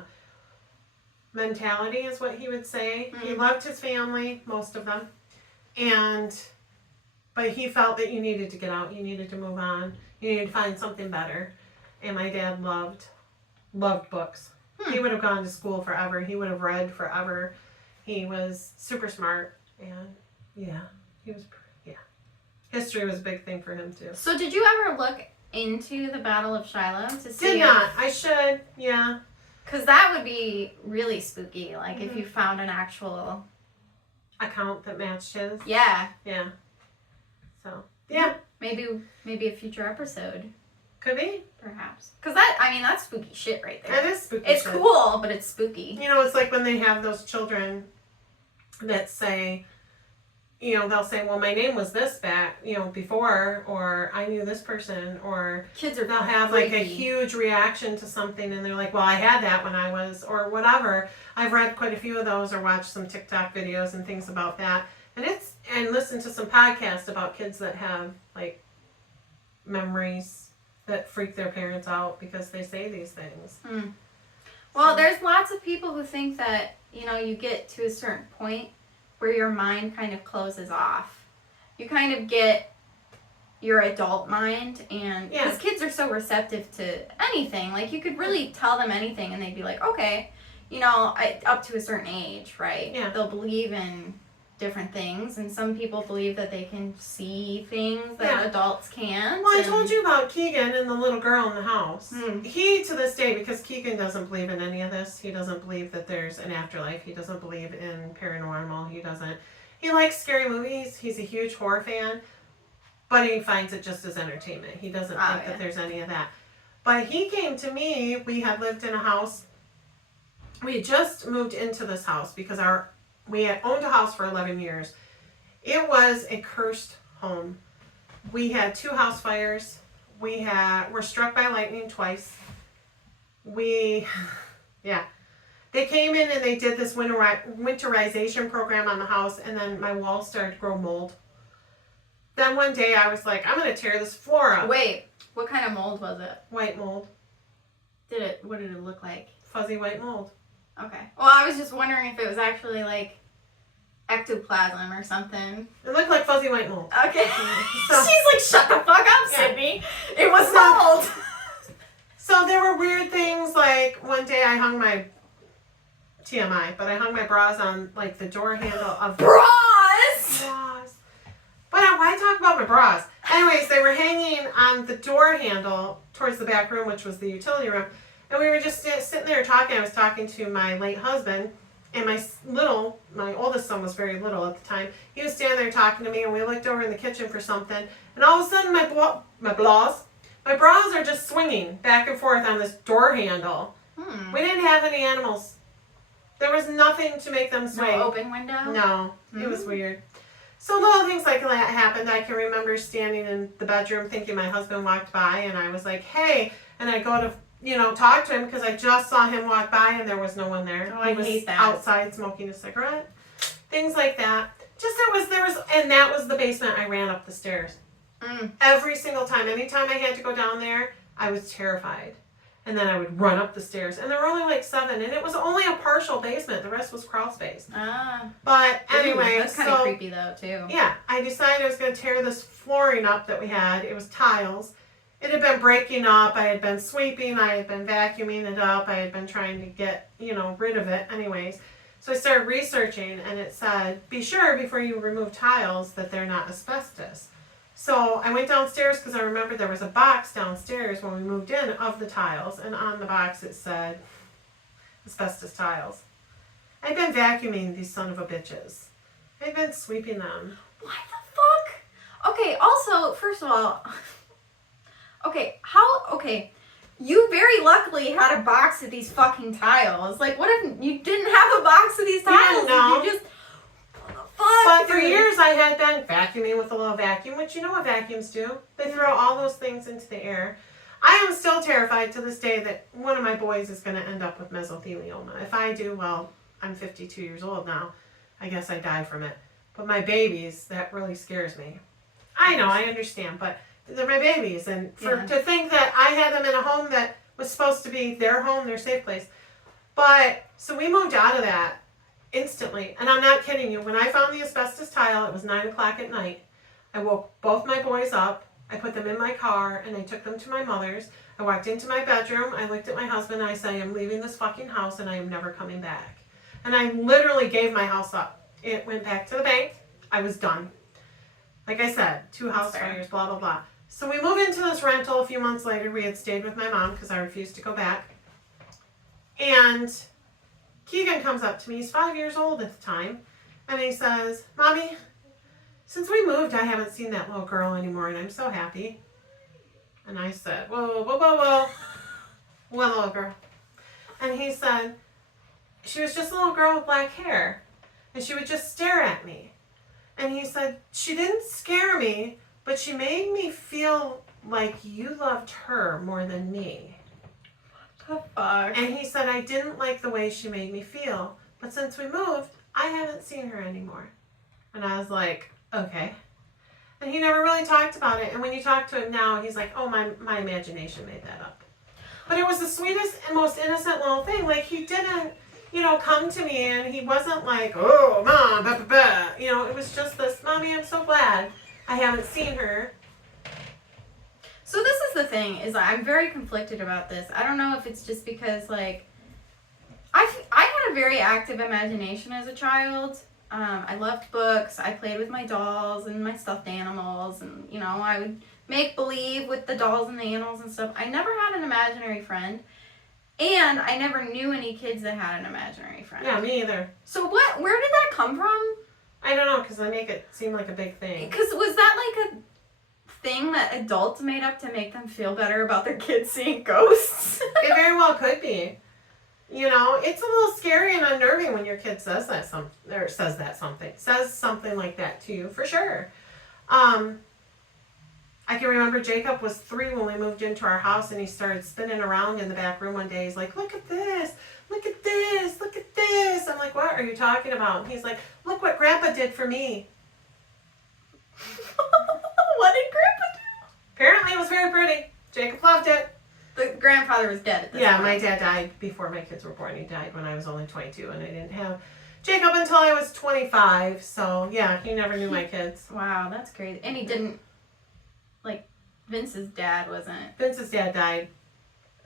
mentality is what he would say. Mm-hmm. He loved his family, most of them. But he felt that you needed to get out, you needed to move on, you needed to find something better. And my dad loved books. He would have gone to school forever. He would have read forever. He was super smart. And history was a big thing for him too. So did you ever look into the Battle of Shiloh to see? Did not. I should, yeah. Because that would be really spooky. Like if you found an actual Account that matched his. Yeah. Yeah. So, yeah. Maybe a future episode, Could be. perhaps. Because that's spooky shit right there. That is spooky It's shit. cool, but it's spooky. You know, it's like when they have those children that say, they'll say, well, my name was this back, before, or I knew this person, or Kids are they'll have like a creepy. huge reaction to something and they're like, well, I had that when I was, or whatever. I've read quite a few of those or watched some TikTok videos and things about that. And listened to some podcasts about kids that have like memories that freak their parents out because they say these things. Well, there's lots of people who think that, you get to a certain point where your mind kind of closes off. You kind of get your adult mind, and because kids are so receptive to anything, like you could really tell them anything and they'd be like, okay, up to a certain age, right? Yeah. They'll believe in different things, and some people believe that they can see things that adults can't. Well, I told you about Keegan and the little girl in the house. Hmm. He, to this day, because Keegan doesn't believe in any of this, he doesn't believe that there's an afterlife. He doesn't believe in paranormal. He likes scary movies. He's a huge horror fan, but he finds it just as entertainment. He doesn't think that there's any of that. But he came to me. We had lived in a house. We had just moved into this house because we had owned a house for 11 years. It was a cursed home. We had 2 house fires. Were struck by lightning twice. They came in and they did this winterization program on the house, and then my walls started to grow mold. Then one day I was like, I'm going to tear this floor up. Wait, what kind of mold was it? White mold. What did it look like? Fuzzy white mold. Okay. Well, I was just wondering if it was actually like ectoplasm or something. It looked like fuzzy white mold. Okay. So- She's like, shut the fuck up, Yeah. Sydney. It was mold. So there were weird things, like one day I hung my TMI, but I hung my bras on like the door handle of Bras! bras. But why talk about my bras? Anyways, they were hanging on the door handle towards the back room, which was the utility room. And we were just sitting there talking. I was talking to my late husband, and my oldest son was very little at the time. He was standing there talking to me, and we looked over in the kitchen for something. And all of a sudden, my bras are just swinging back and forth on this door handle. We didn't have any animals. There was nothing to make them swing. No open window? No, it was weird. So little things like that happened. I can remember standing in the bedroom thinking my husband walked by, and I was like, hey, and I go to talk to him because I just saw him walk by and there was no one there. Oh, I hate that. Outside smoking a cigarette. Things like that. And that was the basement. I ran up the stairs. Every single time. Anytime I had to go down there, I was terrified. And then I would run up the stairs. And there were only like 7, and it was only a partial basement. The rest was crawl space. But anyway, that's kind of creepy though too. Yeah, I decided I was going to tear this flooring up that we had. It was tiles. It had been breaking up. I had been sweeping. I had been vacuuming it up. I had been trying to get, rid of it. Anyways, so I started researching, and it said, be sure before you remove tiles that they're not asbestos. So I went downstairs because I remember there was a box downstairs when we moved in of the tiles, and on the box it said asbestos tiles. I'd been vacuuming these son of a bitches. I'd been sweeping them. What the fuck? Okay, also, first of all, you very luckily had a box of these fucking tiles. Like, what if you didn't have a box of these tiles? No. You just, fuck, But for dude. years I had been vacuuming with a little vacuum, which you know what vacuums do. They throw all those things into the air. I am still terrified to this day that one of my boys is going to end up with mesothelioma. If I do, well, I'm 52 years old now. I guess I die from it. But my babies, that really scares me. I know, I understand, but they're my babies. And to think that I had them in a home that was supposed to be their home, their safe place. But, so we moved out of that instantly. And I'm not kidding you. When I found the asbestos tile, it was 9 o'clock at night. I woke both my boys up. I put them in my car, and I took them to my mother's. I walked into my bedroom. I looked at my husband, and I said, I am leaving this fucking house, and I am never coming back. And I literally gave my house up. It went back to the bank. I was done. Like I said, 2 house fires, blah, blah, blah. So we moved into this rental a few months later. We had stayed with my mom because I refused to go back. And Keegan comes up to me. He's 5 years old at the time. And he says, Mommy, since we moved, I haven't seen that little girl anymore, and I'm so happy. And I said, whoa, whoa, whoa, whoa. What little girl? And he said, she was just a little girl with black hair. And she would just stare at me. And he said, she didn't scare me, but she made me feel like you loved her more than me. What the fuck? And he said, I didn't like the way she made me feel. But since we moved, I haven't seen her anymore. And I was like, okay. And he never really talked about it. And when you talk to him now, he's like, oh, my imagination made that up. But it was the sweetest and most innocent little thing. Like, he didn't, come to me, and he wasn't like, oh, Mom, blah, blah, blah. It was just this, Mommy, I'm so glad I haven't seen her. So this is the thing, is I'm very conflicted about this. I don't know if it's just because, like, I had a very active imagination as a child. I loved books. I played with my dolls and my stuffed animals, and, I would make believe with the dolls and the animals and stuff. I never had an imaginary friend, and I never knew any kids that had an imaginary friend. Yeah, me either. So where did that come from? I don't know, because they make it seem like a big thing. Because was that like a thing that adults made up to make them feel better about their kids seeing ghosts? It very well could be. It's a little scary and unnerving when your kid says something like that to you, for sure. I can remember Jacob was 3 when we moved into our house, and he started spinning around in the back room one day. He's like, look at this, look at this, look at this. I'm like, what are you talking about? And he's like, look what Grandpa did for me. What did Grandpa do? Apparently it was very pretty. Jacob loved it. The grandfather was dead at this point. My dad died before my kids were born. He died when I was only 22, and I didn't have Jacob until I was 25. So, yeah, he never knew my kids. Wow, that's crazy. And he didn't, Vince's dad wasn't. Vince's dad died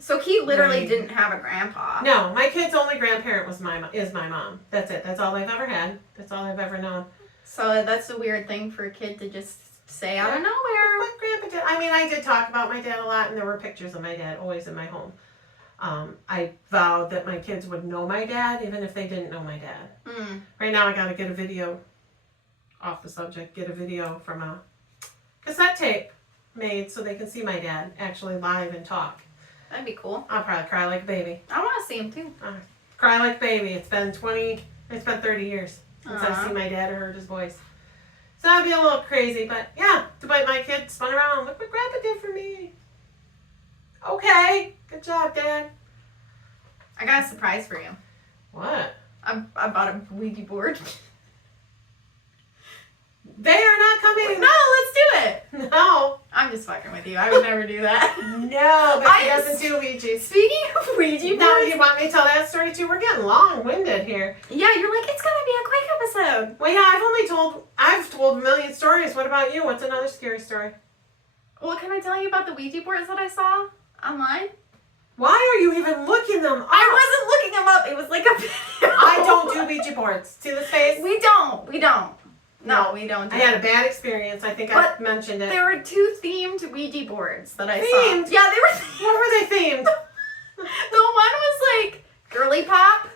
So he literally Right. didn't have a grandpa. No, my kid's only grandparent is my mom. That's it. That's all they've ever had. That's all I've ever known. So that's a weird thing for a kid to just say out of nowhere. My grandpa did. I mean, I did talk about my dad a lot, and there were pictures of my dad always in my home. I vowed that my kids would know my dad, even if they didn't know my dad. Mm. Right now, I gotta get a video off the subject. Get a video from a cassette tape made so they can see my dad actually live and talk. That'd be cool. I'll probably cry like a baby. I want to see him too. Cry like a baby. It's been 30 years since I've Aw. seen my dad or heard his voice. So that'd be a little crazy, but yeah, but my kid spun around. Look what Grandpa did for me. Okay, good job, Dad. I got a surprise for you. What? I bought a Ouija board. They are not coming. No, let's do it. No. I'm just fucking with you. I would never do that. No, but he I- doesn't do Ouija's. Speaking of Ouija Now, boards, you want me to tell that story too? We're getting long-winded here. yeah, you're like, it's gonna be a quick episode. Well, yeah, I've told a million stories. What about you? What's another scary story? Well, can I tell you about the Ouija boards that I saw online? Why are you even looking them up? I wasn't looking them up. It was like a video. I don't do Ouija boards. See this face? We don't. No, we don't do I had it. a bad experience. I think I But mentioned it. There were 2 themed Ouija boards that I Themed? saw. Yeah, they were themed. What were they themed? The one was like girly pop.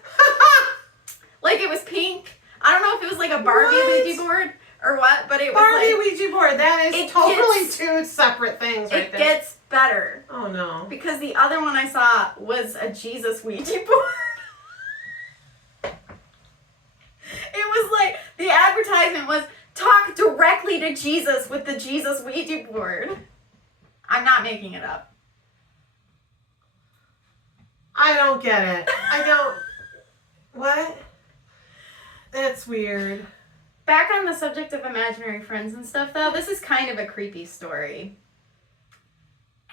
Like it was pink. I don't know if it was like a Barbie What? Ouija board or what, but it was Barbie like Ouija board. That is It totally gets- two separate things right it there. gets better. Oh no. Because the other one I saw was a Jesus Ouija board. It was like, the advertisement was, talk directly to Jesus with the Jesus Ouija board. I'm not making it up. I don't get it. I don't. What? That's weird. Back on the subject of imaginary friends and stuff, though, this is kind of a creepy story.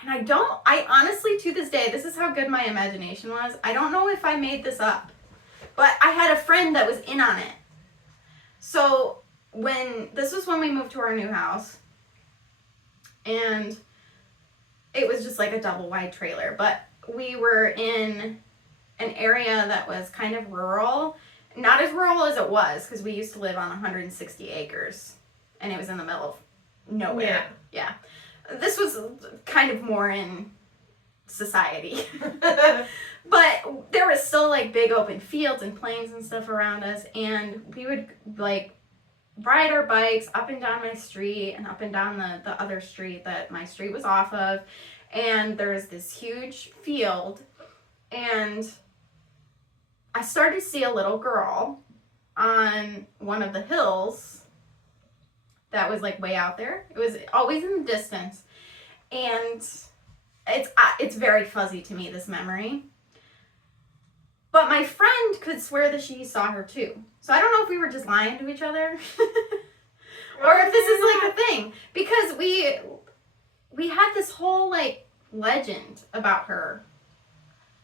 And I honestly, to this day, this is how good my imagination was. I don't know if I made this up, but I had a friend that was in on it. So, this was when we moved to our new house, and it was just like a double wide trailer, but we were in an area that was kind of rural. Not as rural as it was, because we used to live on 160 acres, and it was in the middle of nowhere. Yeah. This was kind of more in society. But there was still like big open fields and plains and stuff around us, and we would like ride our bikes up and down my street and up and down the other street that my street was off of, and there was this huge field, and I started to see a little girl on one of the hills that was like way out there. It was always in the distance, and it's very fuzzy to me, this memory. But my friend could swear that she saw her too. So I don't know if we were just lying to each other or if this is like a thing, because we had this whole like legend about her,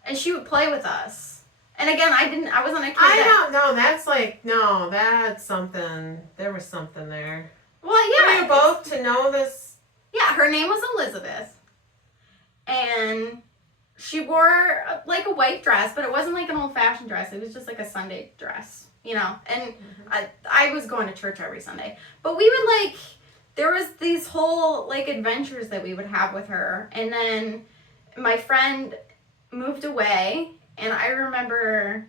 and she would play with us. And again, I wasn't a kid. I don't know. That's something. There was something there. Well, For yeah. you both to know this. Yeah, her name was Elizabeth. And she wore like a white dress, but it wasn't like an old-fashioned dress. It was just like a Sunday dress, you know. And I was going to church every Sunday. But we would like, there was these whole like adventures that we would have with her. And then my friend moved away, and I remember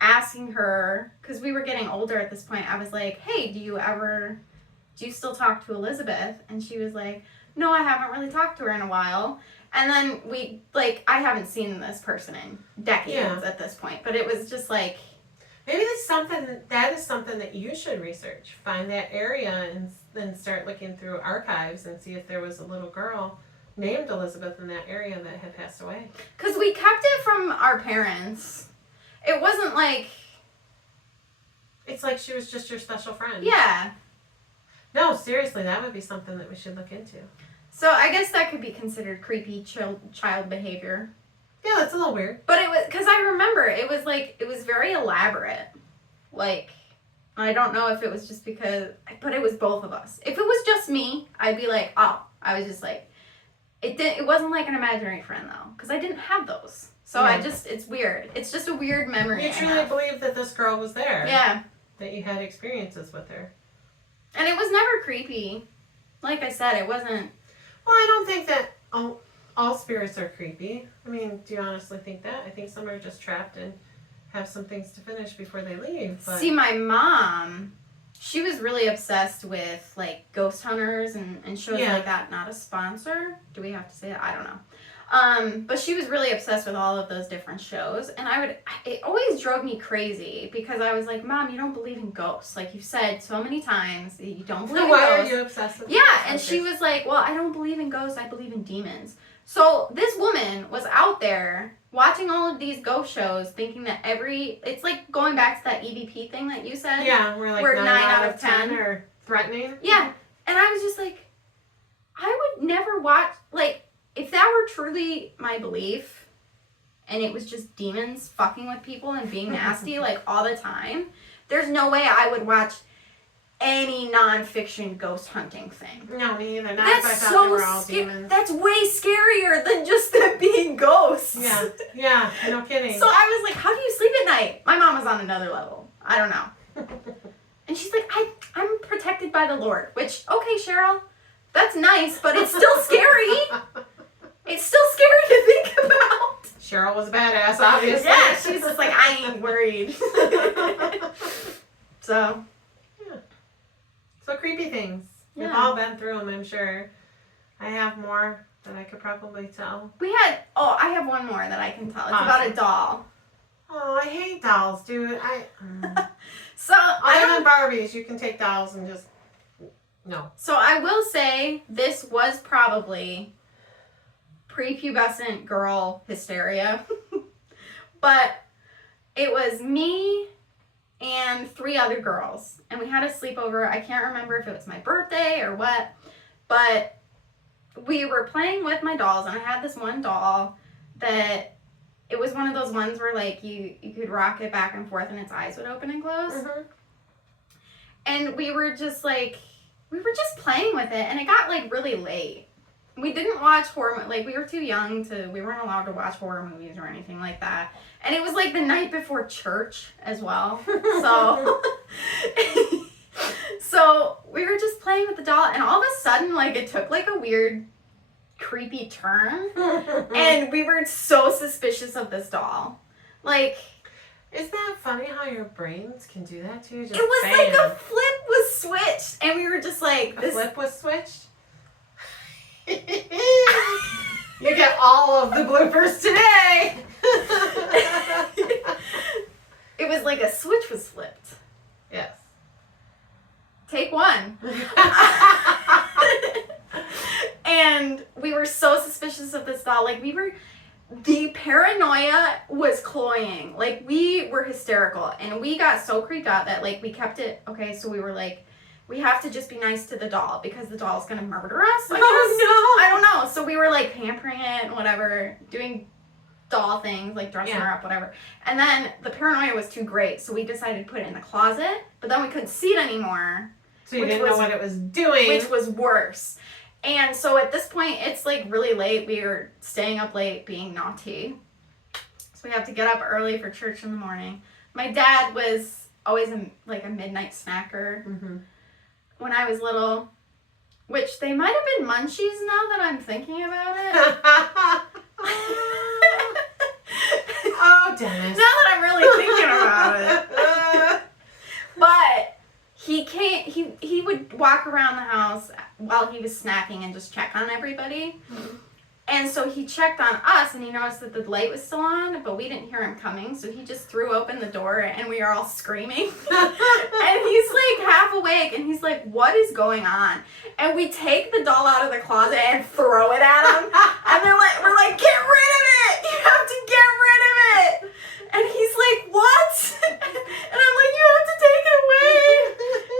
asking her, because we were getting older at this point, I was like, hey, do you still talk to Elizabeth? And she was like, no, I haven't really talked to her in a while. And then I haven't seen this person in decades at this point, but it was just like, Maybe that is something that you should research. Find that area and then start looking through archives and see if there was a little girl named Elizabeth in that area that had passed away. because we kept it from our parents. It wasn't like, It's like she was just your special friend. yeah. No, seriously, that would be something that we should look into. So I guess that could be considered creepy child behavior. Yeah, that's a little weird. But it was, because I remember, it was very elaborate. Like, I don't know if it was just because, but it was both of us. If it was just me, I'd be like, oh, I was just like, It wasn't like an imaginary friend though, because I didn't have those. So it's weird. It's just a weird memory. You truly believe that this girl was there. Yeah. That you had experiences with her. And it was never creepy. Like I said, it wasn't. Well, I don't think that all spirits are creepy. I mean, do you honestly think that? I think some are just trapped and have some things to finish before they leave. But... See, my mom, she was really obsessed with like ghost hunters and shows like that. Not a sponsor. Do we have to say that? I don't know. But she was really obsessed with all of those different shows, and it always drove me crazy because I was like, Mom, you don't believe in ghosts. Like you've said so many times, you don't believe in ghosts. Why are you obsessed with ghosts? And she was like, well, I don't believe in ghosts, I believe in demons. So this woman was out there watching all of these ghost shows thinking that it's like going back to that EVP thing that you said. Yeah, we're 9 out of 10 are threatening. Yeah, and I was just like, I would never watch, like, if that were truly my belief, and it was just demons fucking with people and being nasty, like, all the time, there's no way I would watch any nonfiction ghost hunting thing. No, me either. Not if I thought they were all demons. That's way scarier than just them being ghosts. Yeah, no kidding. So I was like, how do you sleep at night? My mom was on another level. I don't know. And she's like, I'm protected by the Lord. Which, okay, Cheryl, that's nice, but it's still scary. It's still scary to think about. Cheryl was a badass, obviously. Yeah, she's just like, I ain't worried. So. Yeah. So creepy things. Yeah. We've all been through them, I'm sure. I have more that I could probably tell. I have one more that I can tell. It's awesome. About a doll. Oh, I hate dolls, dude. So, other than Barbies, you can take dolls and just, no. So I will say this was probably prepubescent girl hysteria. But it was me and 3 other girls. And we had a sleepover. I can't remember if it was my birthday or what. But we were playing with my dolls. And I had this one doll that it was one of those ones where like you could rock it back and forth and its eyes would open and close. Mm-hmm. And we were just playing with it. And it got like really late. We didn't watch horror, like, we were too young we weren't allowed to watch horror movies or anything like that. And it was, like, the night before church as well. So we were just playing with the doll, and all of a sudden, like, it took, like, a weird, creepy turn. And we were so suspicious of this doll. Like... Isn't that funny how your brains can do that, too? Just it was like a flip was switched, and we were just like... A flip was switched? You get all of the bloopers today. It was like a switch was flipped. Yes. Take 1. And we were so suspicious of this doll. Like, the paranoia was cloying. Like, we were hysterical. And we got so creeped out that, like, we kept it. Okay, so we were like, we have to just be nice to the doll because the doll's gonna murder us. No! I don't know. So we were like pampering it and whatever, doing doll things, like dressing her up, whatever. And then the paranoia was too great, so we decided to put it in the closet, but then we couldn't see it anymore. So you didn't know what it was doing. Which was worse. And so at this point, it's like really late. We were staying up late being naughty. So we have to get up early for church in the morning. My dad was always a midnight snacker. Mm-hmm. When I was little, which they might have been munchies now that I'm thinking about it. Oh, Dennis. Now that I'm really thinking about it. But he would walk around the house while he was snacking and just check on everybody. Mm-hmm. And so he checked on us and he noticed that the light was still on, but we didn't hear him coming. So he just threw open the door and we were all screaming. And he's like half awake and he's like, what is going on? And we take the doll out of the closet and throw it at him. And we're like, get rid of it! You have to get rid of it! And he's like, what? And I'm like, you have to take it away!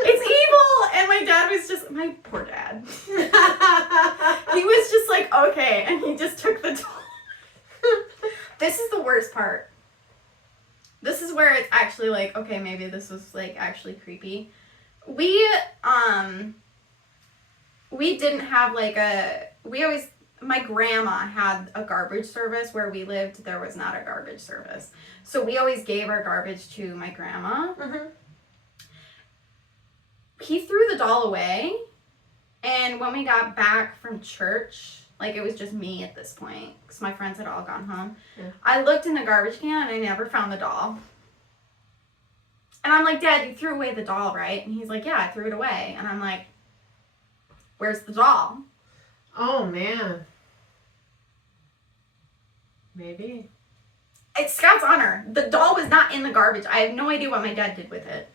It's evil! And my dad was just, my poor dad. He was just like, okay, and he just took the doll. This is the worst part. This is where it's actually like, okay, maybe this was like actually creepy. We didn't have like we always my grandma had a garbage service. Where we lived, there was not a garbage service. So we always gave our garbage to my grandma. Mm-hmm. He threw the doll away, and when we got back from church, like it was just me at this point because my friends had all gone home. Yeah. I looked in the garbage can and I never found the doll. And I'm like, Dad, you threw away the doll, right? And he's like, yeah, I threw it away. And I'm like, where's the doll? Oh, man. Maybe. It's Scout's honor. The doll was not in the garbage. I have no idea what my dad did with it.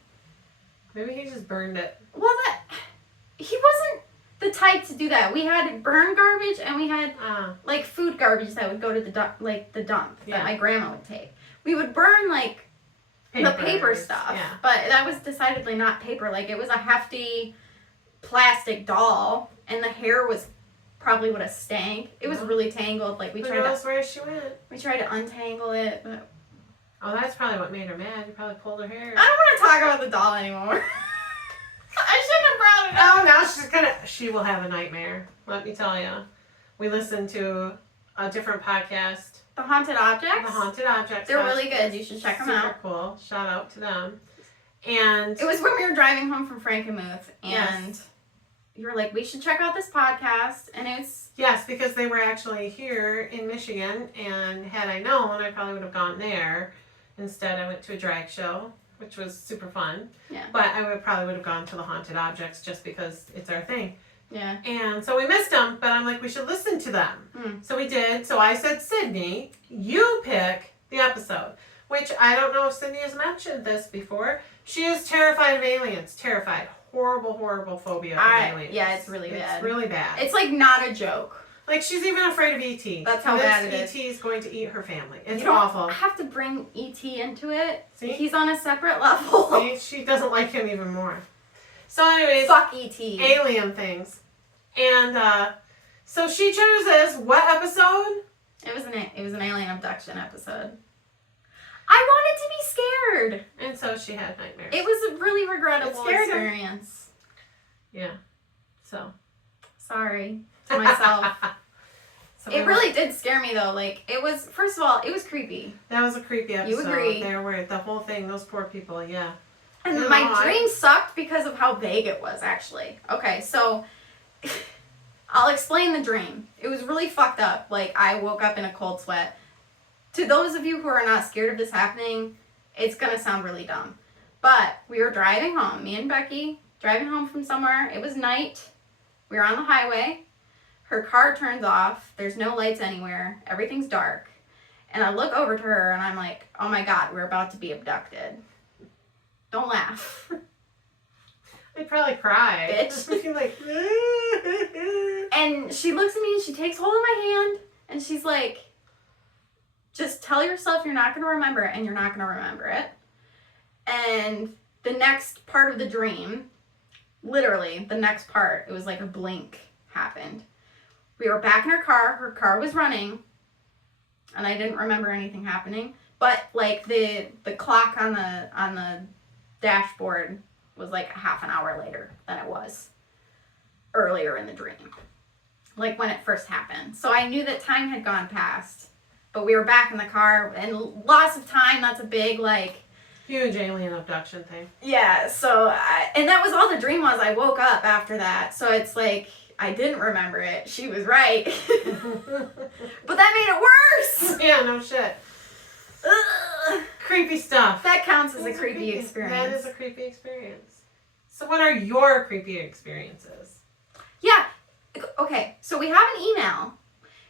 Maybe he just burned it. Well, he wasn't the type to do that. We had burn garbage and we had like food garbage that would go to the dump that my grandma would take. We would burn like the paper stuff, but that was decidedly not paper. Like it was a hefty plastic doll, and the hair was probably would have stank. It was really tangled. Like we tried to untangle it, but oh, that's probably what made her mad. You probably pulled her hair. I don't want to talk about the doll anymore. I shouldn't have brought it up. Oh, now she will have a nightmare. Let me tell you. We listened to a different podcast. The Haunted Objects? The Haunted Objects. They're really good. You should check them out. Super cool. Shout out to them. And it was when we were driving home from Frankenmuth, and you were like, we should check out this podcast, and it's... Yes, because they were actually here in Michigan, and had I known, I probably would have gone there. Instead, I went to a drag show, which was super fun. Yeah. But I probably would have gone to the Haunted Objects just because it's our thing. Yeah. And so we missed them, but I'm like, we should listen to them. So we did. So I said, Sydney, you pick the episode, which I don't know if Sydney has mentioned this before. She is terrified of aliens. Terrified. Horrible, horrible phobia of aliens. Yeah, it's really bad. It's really bad. It's like not a joke. Like she's even afraid of E.T. That's how bad it is. E.T. is going to eat her family. It's you don't awful. have to bring E.T. into it. See? He's on a separate level. See? She doesn't like him even more. So anyways. Fuck E.T. Alien things. And so she chose this. What episode? It was an alien abduction episode. I wanted to be scared. And so she had nightmares. It was a really regrettable experience. Yeah. So. Sorry to myself. It really did scare me though. Like it was, first of all, it was creepy. That was a creepy episode. You agree. There were the whole thing, those poor people, yeah. And my dream sucked because of how vague it was actually. Okay, so I'll explain the dream. It was really fucked up. Like I woke up in a cold sweat. To those of you who are not scared of this happening, it's gonna sound really dumb. But we were driving home, me and Becky, driving home from somewhere. It was night. We were on the highway. Her car turns off. There's no lights anywhere. Everything's dark. And I look over to her and I'm like, oh my God, we're about to be abducted. Don't laugh. I'd probably cry. Bitch. Like, and she looks at me and she takes hold of my hand and she's like, just tell yourself you're not going to remember it and you're not going to remember it. And the next part of the dream, literally the next part, it was like a blink happened. We were back in her car was running, and I didn't remember anything happening, but like the clock on the dashboard was like a half an hour later than it was earlier in the dream, like when it first happened. So I knew that time had gone past, but we were back in the car, and lots of time, that's a big like huge alien abduction thing. Yeah, so and that was all the dream was. I woke up after that, so it's like I didn't remember it. She was right. But that made it worse. Yeah, no shit. Ugh. Creepy stuff. That counts as a creepy experience. That is a creepy experience. So what are your creepy experiences? Yeah. Okay, so we have an email.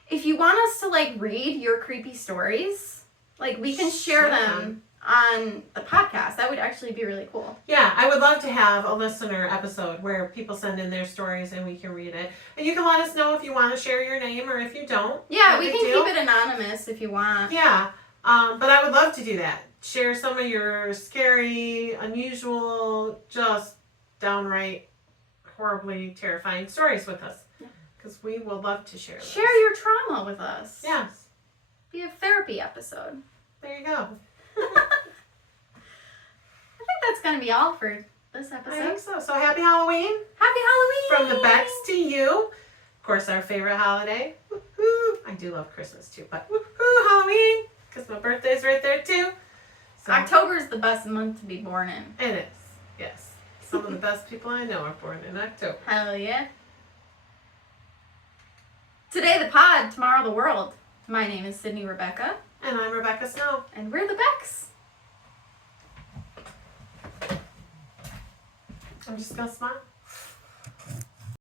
If you want us to like read your creepy stories, like we can share them on the podcast. That would actually be really cool. Yeah, I would love to have a listener episode where people send in their stories and we can read it. And you can let us know if you want to share your name or if you don't. Yeah, we can keep it anonymous if you want. Yeah, but I would love to do that. Share some of your scary, unusual, just downright horribly terrifying stories with us. Because we will love to share those. Share your trauma with us. Yes. Be a therapy episode. There you go. I think that's going to be all for this episode. I think so. So happy Halloween. Happy Halloween. From the Becks to you. Of course, our favorite holiday. I do love Christmas too, but woohoo, Halloween, because my birthday's right there too. So, October is the best month to be born in. it is, yes. Some of the best people I know are born in October. Hell yeah. Today the pod, tomorrow the world. My name is Sydney Rebecca. And I'm Rebecca Snow. And we're the Becks. I'm just gonna smile.